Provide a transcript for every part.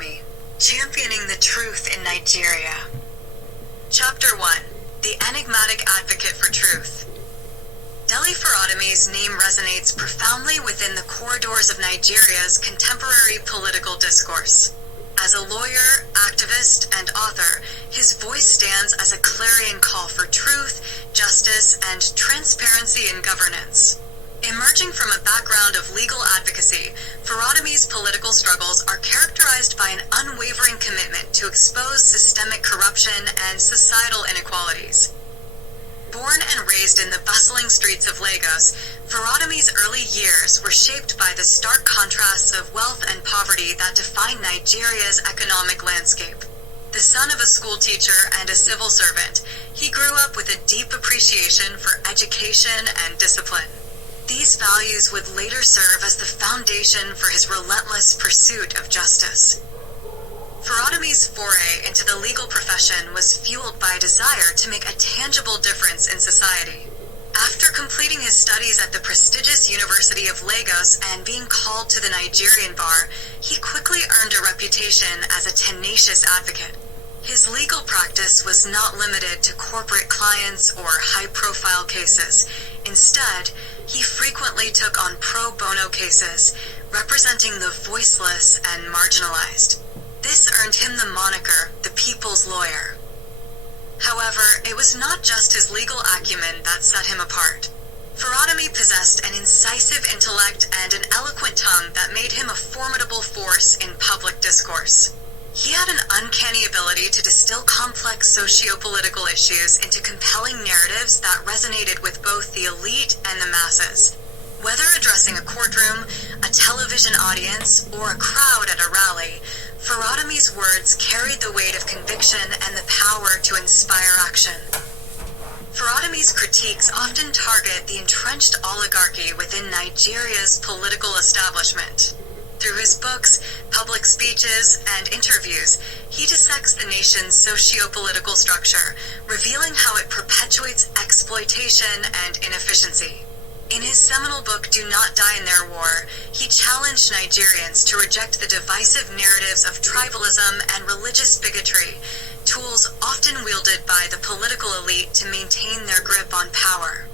Farotimi, Championing the Truth in Nigeria. Chapter 1. The Enigmatic Advocate for Truth. Dele Farotimi's name resonates profoundly within the corridors of Nigeria's contemporary political discourse. As a lawyer, activist, and author, his voice stands as a clarion call for truth, justice, and transparency in governance. Emerging from a background of legal advocacy, Farotimi's political struggles are characterized by an unwavering commitment to expose systemic corruption and societal inequalities. Born and raised in the bustling streets of Lagos, Farotimi's early years were shaped by the stark contrasts of wealth and poverty that define Nigeria's economic landscape. The son of a schoolteacher and a civil servant, he grew up with a deep appreciation for education and discipline. These values would later serve as the foundation for his relentless pursuit of justice. Farotimi's foray into the legal profession was fueled by a desire to make a tangible difference in society. After completing his studies at the prestigious University of Lagos and being called to the Nigerian bar, he quickly earned a reputation as a tenacious advocate. His legal practice was not limited to corporate clients or high-profile cases. Instead, he frequently took on pro bono cases, representing the voiceless and marginalized. This earned him the moniker, the People's Lawyer. However, it was not just his legal acumen that set him apart. Farotimi possessed an incisive intellect and an eloquent tongue that made him a formidable force in public discourse. He had an uncanny ability to distill complex socio-political issues into compelling narratives that resonated with both the elite and the masses. Whether addressing a courtroom, a television audience, or a crowd at a rally, Farotimi's words carried the weight of conviction and the power to inspire action. Farotimi's critiques often target the entrenched oligarchy within Nigeria's political establishment. Through his books, public speeches, and interviews, he dissects the nation's socio-political structure, revealing how it perpetuates exploitation and inefficiency. In his seminal book, Do Not Die in Their War, he challenged Nigerians to reject the divisive narratives of tribalism and religious bigotry, tools often wielded by the political elite to maintain their grip on power.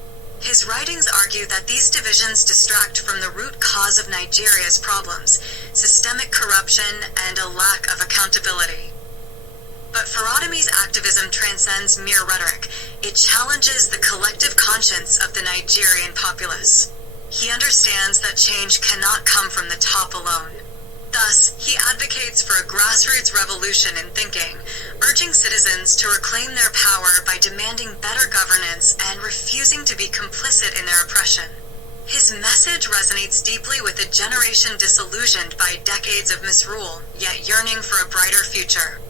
His writings argue that these divisions distract from the root cause of Nigeria's problems, systemic corruption and a lack of accountability. But Farotimi's activism transcends mere rhetoric. It challenges the collective conscience of the Nigerian populace. He understands that change cannot come from the top alone. Thus, he advocates for a grassroots revolution in thinking, urging citizens to reclaim their power by demanding better governance and refusing to be complicit in their oppression. His message resonates deeply with a generation disillusioned by decades of misrule, yet yearning for a brighter future.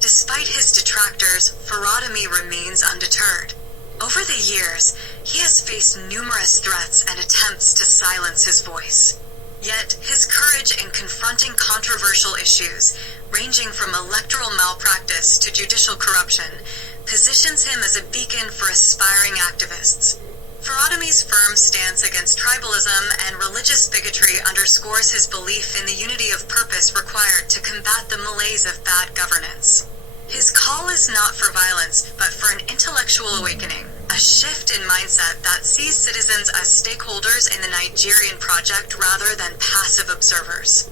Despite his detractors, Farotimi remains undeterred. Over the years, he has faced numerous threats and attempts to silence his voice. Yet, his courage in confronting controversial issues, ranging from electoral malpractice to judicial corruption, positions him as a beacon for aspiring activists. Farotimi's firm stance against tribalism and religious bigotry underscores his belief in the unity of purpose required to combat the malaise of bad governance. His call is not for violence, but for an intellectual awakening, a shift in mindset that sees citizens as stakeholders in the Nigerian project rather than passive observers.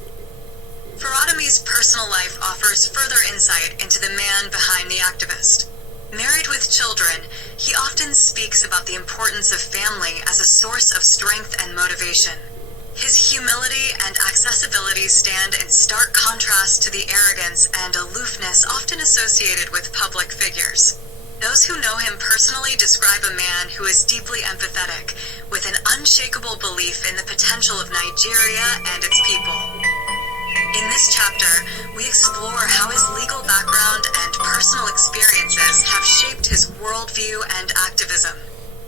Farotimi's personal life offers further insight into the man behind the activist. Married with children, he often speaks about the importance of family as a source of strength and motivation. His humility and accessibility stand in stark contrast to the arrogance and aloofness often associated with public figures. Those who know him personally describe a man who is deeply empathetic, with an unshakable belief in the potential of Nigeria and its people. In this chapter, we explore how his legal background and personal experiences have shaped his worldview and activism.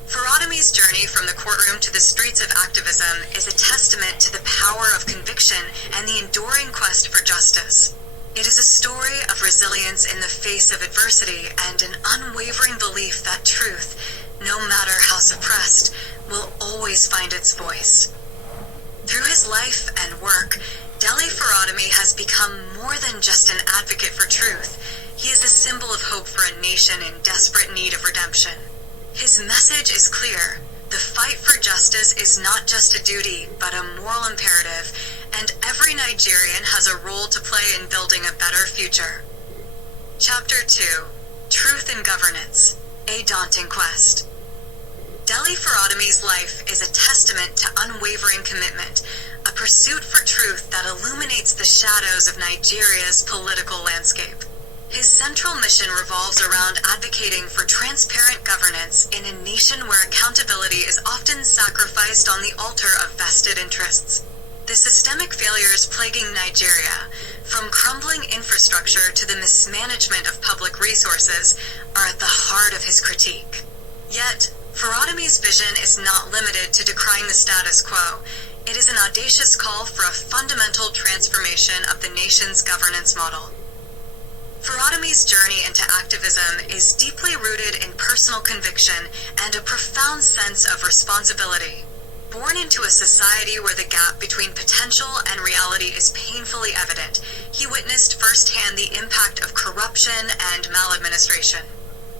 Farotimi's journey from the courtroom to the streets of activism is a testament to the power of conviction and the enduring quest for justice. It is a story of resilience in the face of adversity and an unwavering belief that truth, no matter how suppressed, will always find its voice. Through his life and work, Dele Farotimi has become more than just an advocate for truth. He is a symbol of hope for a nation in desperate need of redemption. His message is clear. The fight for justice is not just a duty, but a moral imperative, and every Nigerian has a role to play in building a better future. Chapter 2: Truth and Governance, a Daunting Quest. Dele Farotimi's life is a testament to unwavering commitment, a pursuit for truth that illuminates the shadows of Nigeria's political landscape. His central mission revolves around advocating for transparent governance in a nation where accountability is often sacrificed on the altar of vested interests. The systemic failures plaguing Nigeria, from crumbling infrastructure to the mismanagement of public resources, are at the heart of his critique. Yet, Farotimi's vision is not limited to decrying the status quo. It is an audacious call for a fundamental transformation of the nation's governance model. Farotimi's journey into activism is deeply rooted in personal conviction and a profound sense of responsibility. Born into a society where the gap between potential and reality is painfully evident, he witnessed firsthand the impact of corruption and maladministration.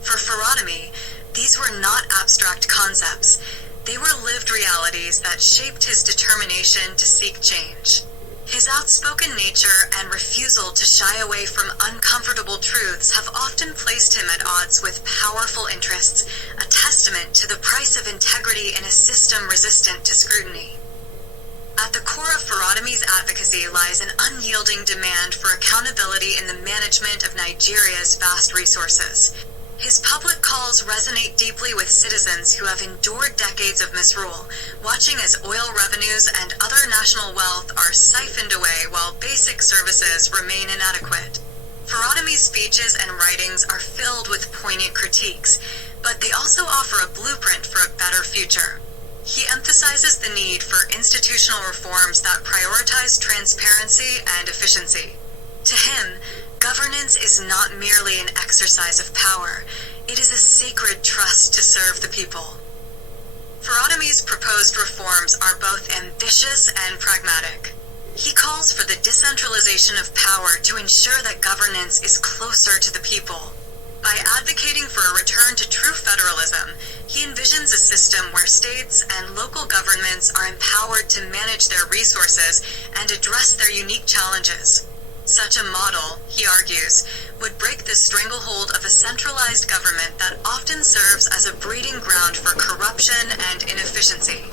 For Farotimi, these were not abstract concepts. They were lived realities that shaped his determination to seek change. His outspoken nature and refusal to shy away from uncomfortable truths have often placed him at odds with powerful interests, a testament to the price of integrity in a system resistant to scrutiny. At the core of Farotimi's advocacy lies an unyielding demand for accountability in the management of Nigeria's vast resources. His public calls resonate deeply with citizens who have endured decades of misrule, watching as oil revenues and other national wealth are siphoned away while basic services remain inadequate. Farotimi's speeches and writings are filled with poignant critiques, but they also offer a blueprint for a better future. He emphasizes the need for institutional reforms that prioritize transparency and efficiency. To him, governance is not merely an exercise of power, it is a sacred trust to serve the people. Farotimi's proposed reforms are both ambitious and pragmatic. He calls for the decentralization of power to ensure that governance is closer to the people. By advocating for a return to true federalism, he envisions a system where states and local governments are empowered to manage their resources and address their unique challenges. Such a model, he argues, would break the stranglehold of a centralized government that often serves as a breeding ground for corruption and inefficiency.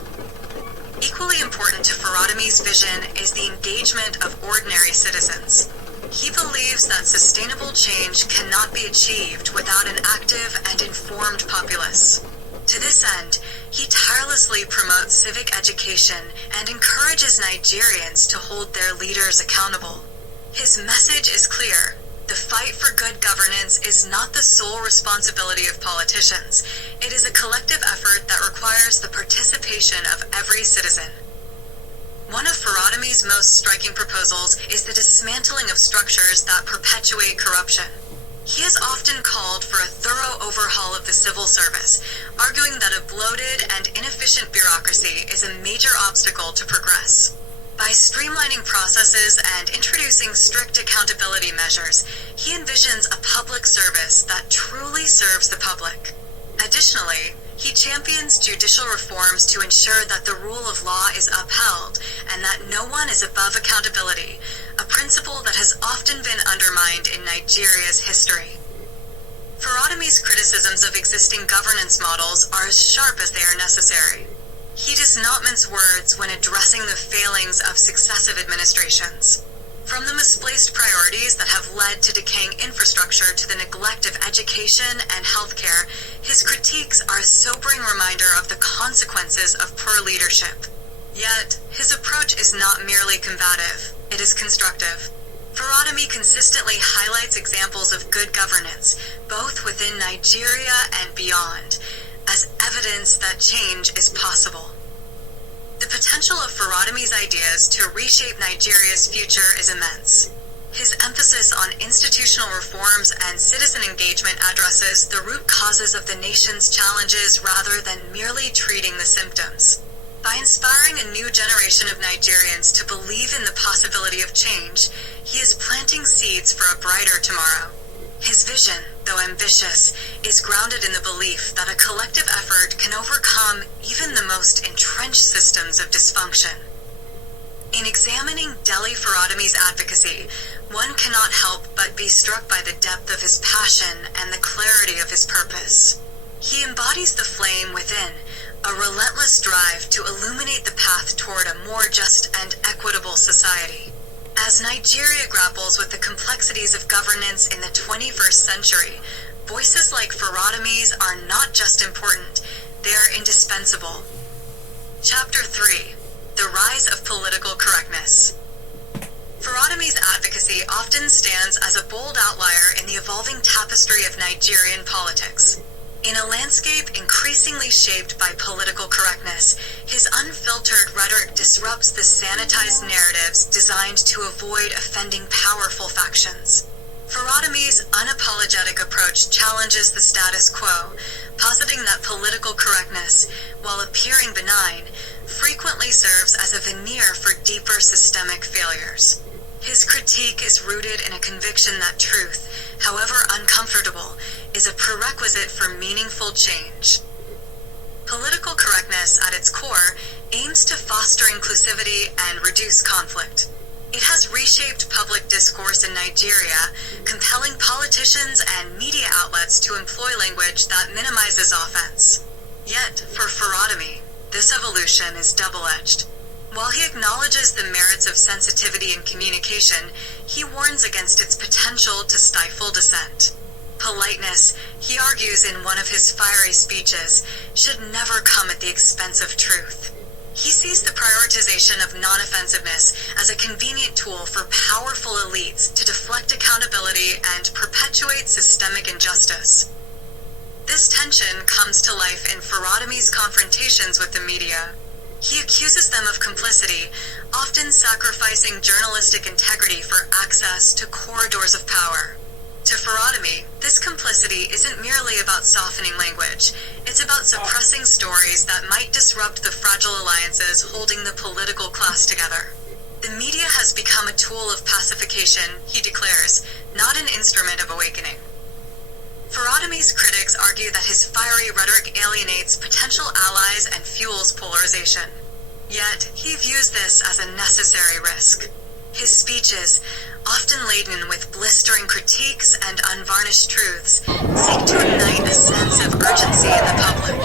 Equally important to Farotimi's vision is the engagement of ordinary citizens. He believes that sustainable change cannot be achieved without an active and informed populace. To this end, he tirelessly promotes civic education and encourages Nigerians to hold their leaders accountable. His message is clear. The fight for good governance is not the sole responsibility of politicians. It is a collective effort that requires the participation of every citizen. One of Farotimi's most striking proposals is the dismantling of structures that perpetuate corruption. He has often called for a thorough overhaul of the civil service, arguing that a bloated and inefficient bureaucracy is a major obstacle to progress. By streamlining processes and introducing strict accountability measures, he envisions a public service that truly serves the public. Additionally, he champions judicial reforms to ensure that the rule of law is upheld and that no one is above accountability, a principle that has often been undermined in Nigeria's history. Farotimi's criticisms of existing governance models are as sharp as they are necessary. He does not mince words when addressing the failings of successive administrations. From the misplaced priorities that have led to decaying infrastructure to the neglect of education and healthcare, his critiques are a sobering reminder of the consequences of poor leadership. Yet, his approach is not merely combative, it is constructive. Farotimi consistently highlights examples of good governance, both within Nigeria and beyond, as evidence that change is possible. The potential of Farotimi's ideas to reshape Nigeria's future is immense. His emphasis on institutional reforms and citizen engagement addresses the root causes of the nation's challenges rather than merely treating the symptoms. By inspiring a new generation of Nigerians to believe in the possibility of change, he is planting seeds for a brighter tomorrow. His vision, though ambitious, is grounded in the belief that a collective effort can overcome even the most entrenched systems of dysfunction. In examining Dele Farotimi's advocacy, one cannot help but be struck by the depth of his passion and the clarity of his purpose. He embodies the flame within, a relentless drive to illuminate the path toward a more just and equitable society. As Nigeria grapples with the complexities of governance in the 21st century, voices like Farotimi's are not just important, they are indispensable. Chapter 3: The Rise of Political Correctness. Farotimi's advocacy often stands as a bold outlier in the evolving tapestry of Nigerian politics. In a landscape increasingly shaped by political correctness, his unfiltered rhetoric disrupts the sanitized narratives designed to avoid offending powerful factions. Farotimi's unapologetic approach challenges the status quo, positing that political correctness, while appearing benign, frequently serves as a veneer for deeper systemic failures. His critique is rooted in a conviction that truth, however uncomfortable, is a prerequisite for meaningful change. Political correctness, at its core, aims to foster inclusivity and reduce conflict. It has reshaped public discourse in Nigeria, compelling politicians and media outlets to employ language that minimizes offense. Yet, for Farotimi, this evolution is double-edged. While he acknowledges the merits of sensitivity in communication, he warns against its potential to stifle dissent. Politeness, he argues in one of his fiery speeches, should never come at the expense of truth. He sees the prioritization of non-offensiveness as a convenient tool for powerful elites to deflect accountability and perpetuate systemic injustice. This tension comes to life in Farotimi's confrontations with the media. He accuses them of complicity, often sacrificing journalistic integrity for access to corridors of power. To Farotimi, this complicity isn't merely about softening language, it's about suppressing stories that might disrupt the fragile alliances holding the political class together. The media has become a tool of pacification, he declares, not an instrument of awakening. Farotimi's critics argue that his fiery rhetoric alienates potential allies and fuels polarization. Yet, he views this as a necessary risk. His speeches, often laden with blistering critiques and unvarnished truths, seek to ignite a sense of urgency in the public.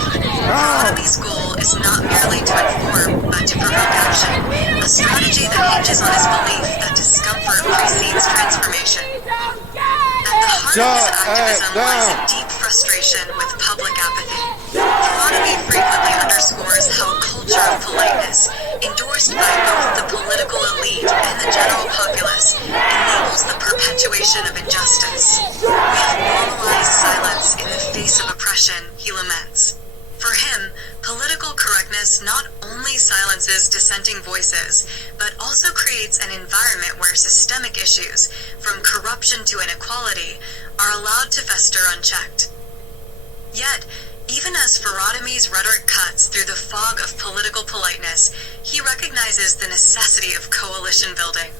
Farotimi's goal is not merely to inform, but to provoke action, a strategy that hinges on his belief that discomfort precedes transformation. At the heart of his activism lies a deep frustration with public apathy. Farotimi frequently underscores how a culture of politeness, endorsed by both the political elite and the general populace, enables the perpetuation of injustice. We have normalized silence in the face of oppression, he laments. For him, political correctness not only silences dissenting voices, but also creates an environment where systemic issues, from corruption to inequality, are allowed to fester unchecked. Yet, even as Farotimi's rhetoric cuts through the fog of political politeness, he recognizes the necessity of coalition building.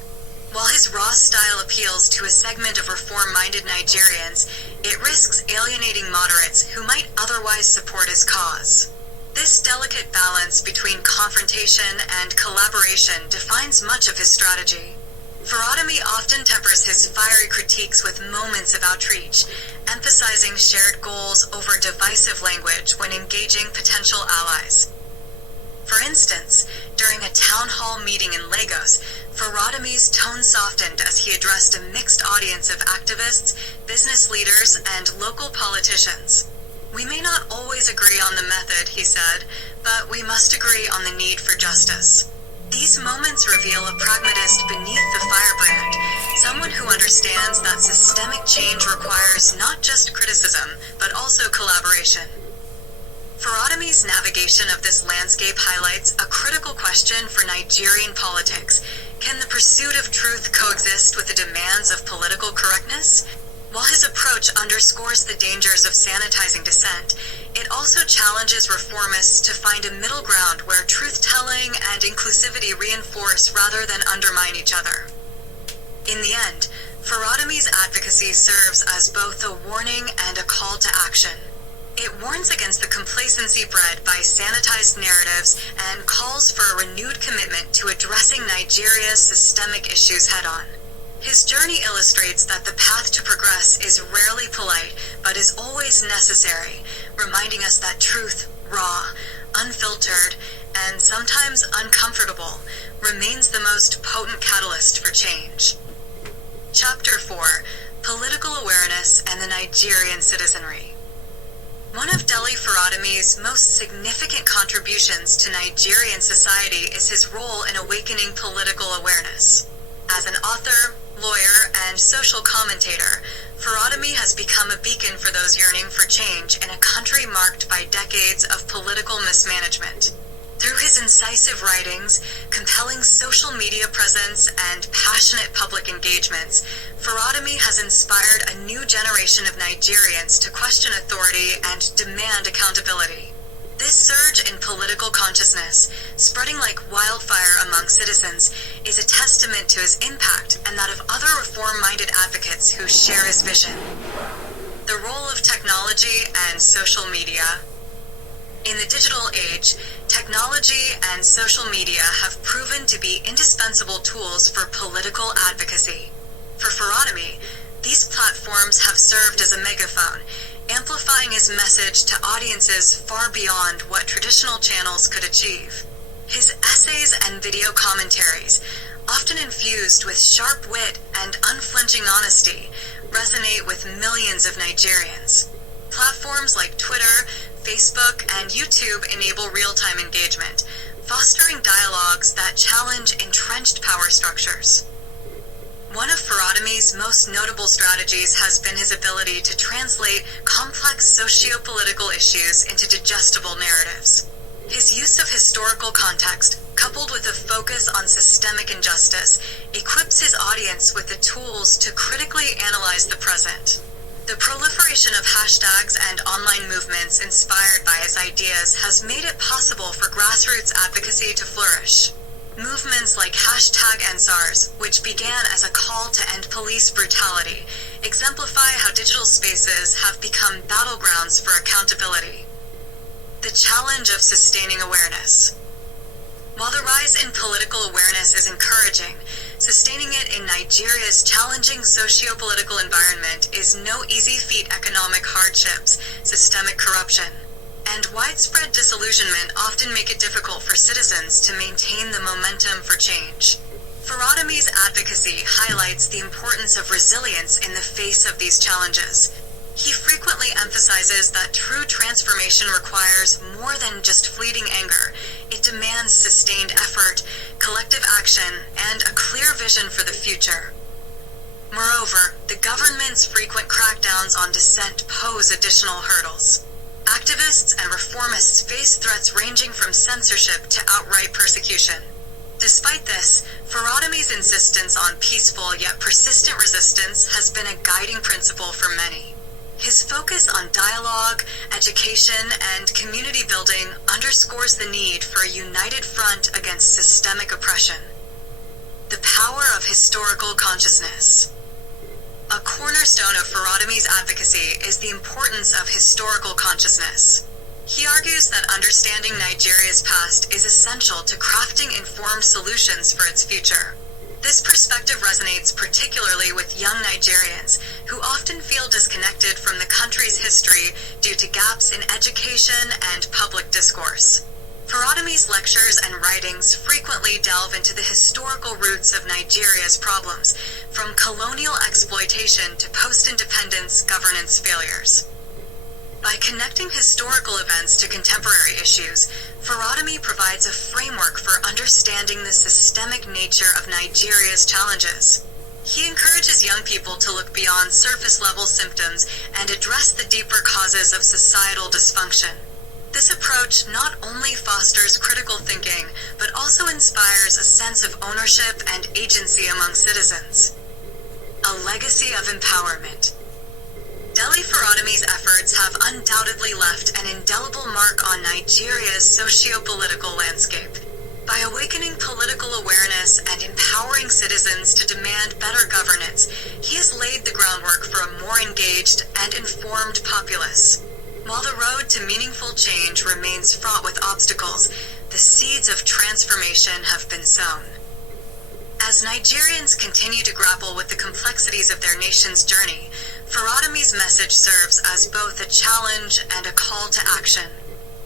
While his raw style appeals to a segment of reform-minded Nigerians, it risks alienating moderates who might otherwise support his cause. This delicate balance between confrontation and collaboration defines much of his strategy. Farotimi often tempers his fiery critiques with moments of outreach, emphasizing shared goals over divisive language when engaging potential allies. For instance, during a town hall meeting in Lagos, Farotimi's tone softened as he addressed a mixed audience of activists, business leaders, and local politicians. "We may not always agree on the method," he said, "but we must agree on the need for justice." These moments reveal a pragmatist beneath the firebrand, someone who understands that systemic change requires not just criticism, but also collaboration. Farotimi's navigation of this landscape highlights a critical question for Nigerian politics. Can the pursuit of truth coexist with the demands of political correctness? While his approach underscores the dangers of sanitizing dissent, it also challenges reformists to find a middle ground where truth-telling and inclusivity reinforce rather than undermine each other. In the end, Farotimi's advocacy serves as both a warning and a call to action. It warns against the complacency bred by sanitized narratives and calls for a renewed commitment to addressing Nigeria's systemic issues head-on. His journey illustrates that the path to progress is rarely polite, but is always necessary, reminding us that truth, raw, unfiltered, and sometimes uncomfortable, remains the most potent catalyst for change. Chapter 4: Political Awareness and the Nigerian Citizenry. One of Dele Farotimi's most significant contributions to Nigerian society is his role in awakening political awareness. As an author, lawyer, and social commentator, Farotimi has become a beacon for those yearning for change in a country marked by decades of political mismanagement. Through his incisive writings, compelling social media presence, and passionate public engagements, Farotimi has inspired a new generation of Nigerians to question authority and demand accountability. This surge in political consciousness, spreading like wildfire among citizens, is a testament to his impact and that of other reform-minded advocates who share his vision. The role of technology and social media. In the digital age, technology and social media have proven to be indispensable tools for political advocacy. For Farotimi, these platforms have served as a megaphone, amplifying his message to audiences far beyond what traditional channels could achieve. His essays and video commentaries, often infused with sharp wit and unflinching honesty, resonate with millions of Nigerians. Platforms like Twitter, Facebook, and YouTube enable real-time engagement, fostering dialogues that challenge entrenched power structures. One of Farotimi's most notable strategies has been his ability to translate complex socio-political issues into digestible narratives. His use of historical context, coupled with a focus on systemic injustice, equips his audience with the tools to critically analyze the present. The proliferation of hashtags and online movements inspired by his ideas has made it possible for grassroots advocacy to flourish. Movements like #EndSARS, which began as a call to end police brutality, exemplify how digital spaces have become battlegrounds for accountability. The challenge of sustaining awareness. While the rise in political awareness is encouraging, sustaining it in Nigeria's challenging socio-political environment is no easy feat. Economic hardships, systemic corruption, and widespread disillusionment often make it difficult for citizens to maintain the momentum for change. Farotimi's advocacy highlights the importance of resilience in the face of these challenges. He frequently emphasizes that true transformation requires more than just fleeting anger. It demands sustained effort, collective action, and a clear vision for the future. Moreover, the government's frequent crackdowns on dissent pose additional hurdles. Activists and reformists face threats ranging from censorship to outright persecution. Despite this, Farotimi's insistence on peaceful yet persistent resistance has been a guiding principle for many. His focus on dialogue, education, and community building underscores the need for a united front against systemic oppression. The power of historical consciousness. A cornerstone of Farotimi's advocacy is the importance of historical consciousness. He argues that understanding Nigeria's past is essential to crafting informed solutions for its future. This perspective resonates particularly with young Nigerians, who often feel disconnected from the country's history due to gaps in education and public discourse. Farotimi's lectures and writings frequently delve into the historical roots of Nigeria's problems, from colonial exploitation to post-independence governance failures. By connecting historical events to contemporary issues, Farotimi provides a framework for understanding the systemic nature of Nigeria's challenges. He encourages young people to look beyond surface-level symptoms and address the deeper causes of societal dysfunction. This approach not only fosters critical thinking, but also inspires a sense of ownership and agency among citizens. A legacy of empowerment. Dele Farotimi's efforts have undoubtedly left an indelible mark on Nigeria's socio-political landscape. By awakening political awareness and empowering citizens to demand better governance, he has laid the groundwork for a more engaged and informed populace. While the road to meaningful change remains fraught with obstacles, the seeds of transformation have been sown. As Nigerians continue to grapple with the complexities of their nation's journey, Farotimi's message serves as both a challenge and a call to action.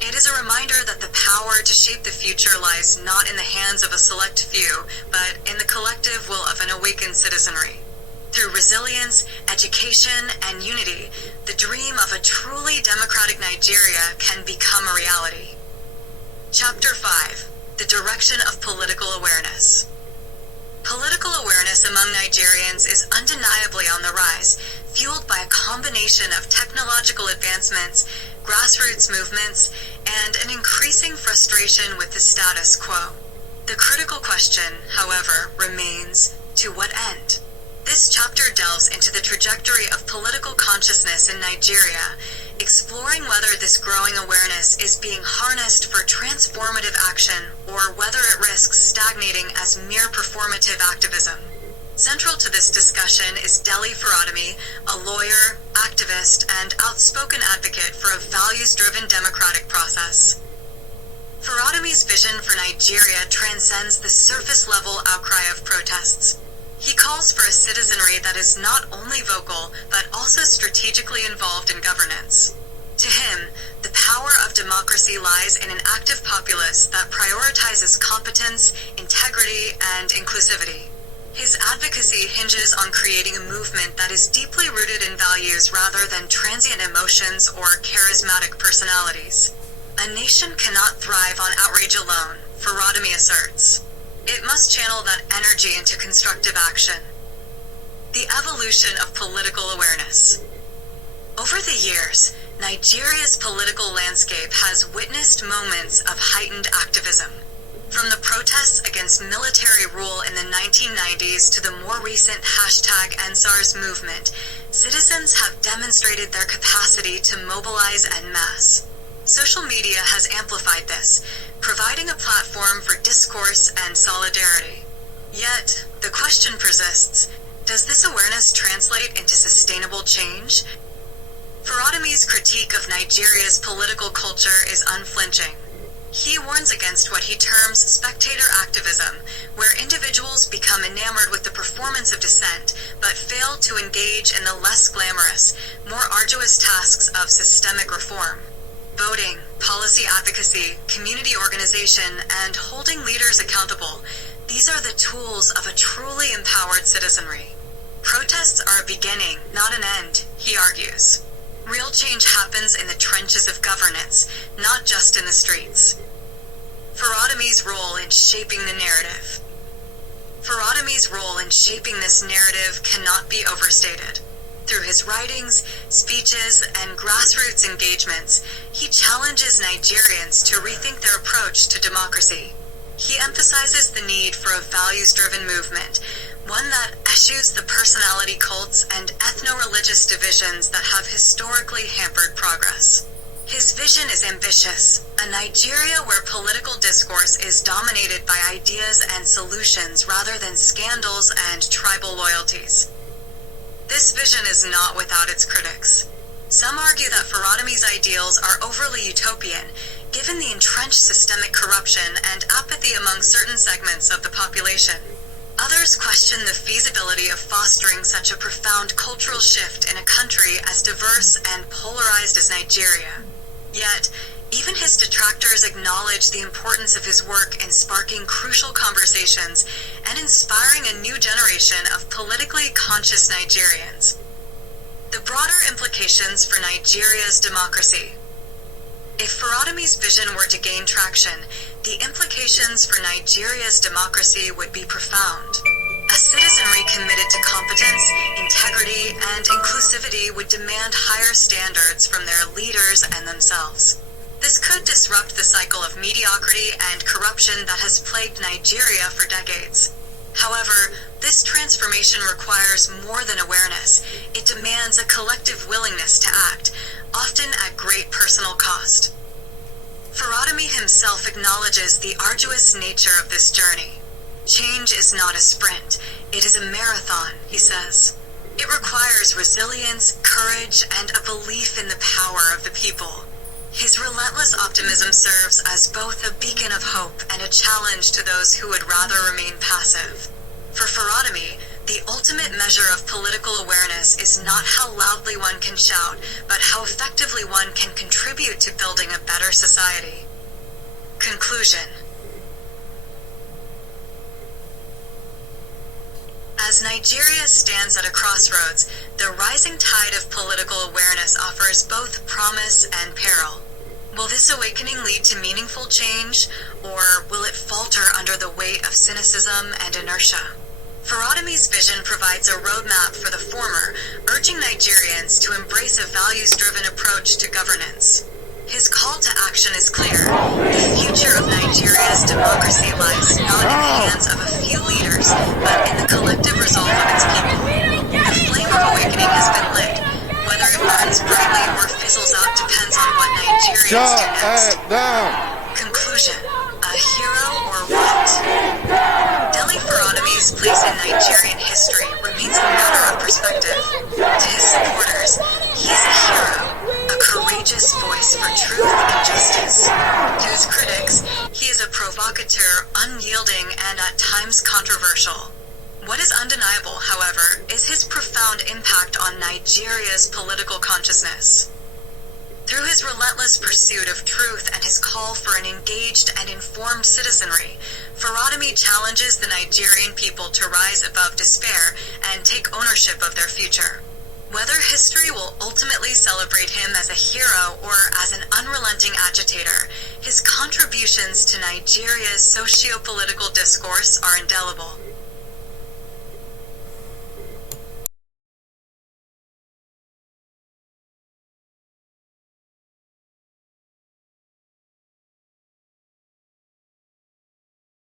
It is a reminder that the power to shape the future lies not in the hands of a select few, but in the collective will of an awakened citizenry. Through resilience, education, and unity, the dream of a truly democratic Nigeria can become a reality. Chapter 5: The Direction of Political Awareness. Political awareness among Nigerians is undeniably on the rise, fueled by a combination of technological advancements, grassroots movements, and an increasing frustration with the status quo. The critical question, however, remains, to what end? This chapter delves into the trajectory of political consciousness in Nigeria, exploring whether this growing awareness is being harnessed for transformative action or whether it risks stagnating as mere performative activism. Central to this discussion is Dele Farotimi, a lawyer, activist, and outspoken advocate for a values-driven democratic process. Farotimi's vision for Nigeria transcends the surface-level outcry of protests. He calls for a citizenry that is not only vocal, but also strategically involved in governance. To him, the power of democracy lies in an active populace that prioritizes competence, integrity, and inclusivity. His advocacy hinges on creating a movement that is deeply rooted in values rather than transient emotions or charismatic personalities. A nation cannot thrive on outrage alone, Farotimi asserts. It must channel that energy into constructive action. The evolution of political awareness. Over the years, Nigeria's political landscape has witnessed moments of heightened activism. From the protests against military rule in the 1990s to the more recent #AnsArs movement, citizens have demonstrated their capacity to mobilize en masse. Social media has amplified this, providing a platform for discourse and solidarity. Yet, the question persists, does this awareness translate into sustainable change? Farotimi's critique of Nigeria's political culture is unflinching. He warns against what he terms spectator activism, where individuals become enamored with the performance of dissent, but fail to engage in the less glamorous, more arduous tasks of systemic reform. Voting, policy advocacy, community organization, and holding leaders accountable, these are the tools of a truly empowered citizenry. Protests are a beginning, not an end, he argues. Real change happens in the trenches of governance, not just in the streets. Farotimi's role in shaping the narrative. Farotimi's role in shaping this narrative cannot be overstated. Through his writings, speeches, and grassroots engagements, he challenges Nigerians to rethink their approach to democracy. He emphasizes the need for a values-driven movement, one that eschews the personality cults and ethno-religious divisions that have historically hampered progress. His vision is ambitious, a Nigeria where political discourse is dominated by ideas and solutions rather than scandals and tribal loyalties. This vision is not without its critics. Some argue that Farotimi's ideals are overly utopian, given the entrenched systemic corruption and apathy among certain segments of the population. Others question the feasibility of fostering such a profound cultural shift in a country as diverse and polarized as Nigeria. Yet, even his detractors acknowledge the importance of his work in sparking crucial conversations and inspiring a new generation of politically conscious Nigerians. The broader implications for Nigeria's democracy. If Farotimi's vision were to gain traction, the implications for Nigeria's democracy would be profound. A citizenry committed to competence, integrity, and inclusivity would demand higher standards from their leaders and themselves. This could disrupt the cycle of mediocrity and corruption that has plagued Nigeria for decades. However, this transformation requires more than awareness. it demands a collective willingness to act, often at great personal cost. Farotimi himself acknowledges the arduous nature of this journey. Change is not a sprint, it is a marathon, he says. It requires resilience, courage, and a belief in the power of the people. His relentless optimism serves as both a beacon of hope and a challenge to those who would rather remain passive. For Farotimi, the ultimate measure of political awareness is not how loudly one can shout, but how effectively one can contribute to building a better society. Conclusion. As Nigeria stands at a crossroads, the rising tide of political awareness offers both promise and peril. Will this awakening lead to meaningful change, or will it falter under the weight of cynicism and inertia? Farotimi's vision provides a roadmap for the former, urging Nigerians to embrace a values-driven approach to governance. His call to action is clear. The future of Nigeria's democracy lies not in the hands of a few leaders, but in the collective resolve of its people. The flame of awakening has been lit. Whether it burns brightly or fizzles out depends on what Nigerians do next. Conclusion. A hero or what? Dele Farotimi's place in Nigerian history remains a matter of perspective. To his supporters, he is a hero, a courageous voice for truth and justice. To his critics, he is a provocateur, unyielding, and at times controversial. What is undeniable, however, is his profound impact on Nigeria's political consciousness. Through his relentless pursuit of truth and his call for an engaged and informed citizenry, Farotimi challenges the Nigerian people to rise above despair and take ownership of their future. Whether history will ultimately celebrate him as a hero or as an unrelenting agitator, his contributions to Nigeria's socio-political discourse are indelible.